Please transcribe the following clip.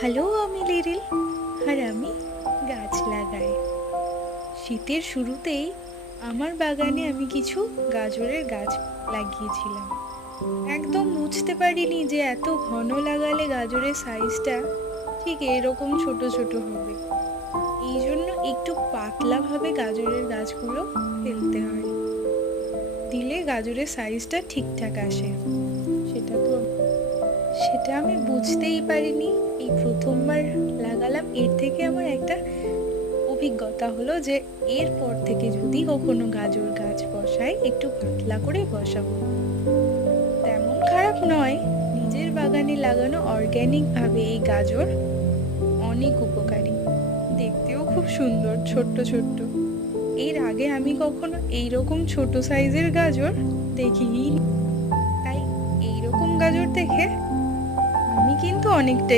Hello, আমি লিরিল আর আমি গাছ লাগাই। শীতের শুরুতেই আমার বাগানে আমি কিছু গাজরের গাছ লাগিয়েছিলাম। একদম বুঝতে পারিনি যে এত ঘন লাগালে গাজরের সাইজটা ঠিক এরকম ছোট ছোট হবে। এই জন্য একটু পাতলাভাবে গাজরের গাছগুলো ফেলতে হয়, দিলে গাজরের সাইজটা ঠিকঠাক আসে। সেটা তো সেটা আমি বুঝতেই পারিনি, এই প্রথমবার লাগালাম। এর থেকে আমার একটা অভিজ্ঞতা হলো যে এরপর থেকে যদি কখনো গাজর গাছ বসাই একটু পাতলা করে বসাবো। তেমন খারাপ নয়, নিজের বাগানে লাগানো অর্গ্যানিক ভাবে এই গাজর অনেক উপকারী, দেখতেও খুব সুন্দর ছোট্ট ছোট্ট। এর আগে আমি কখনো এইরকম ছোট সাইজের গাজর দেখিনি, তাই এইরকম গাজর দেখে আমি কিন্তু অনেকটাই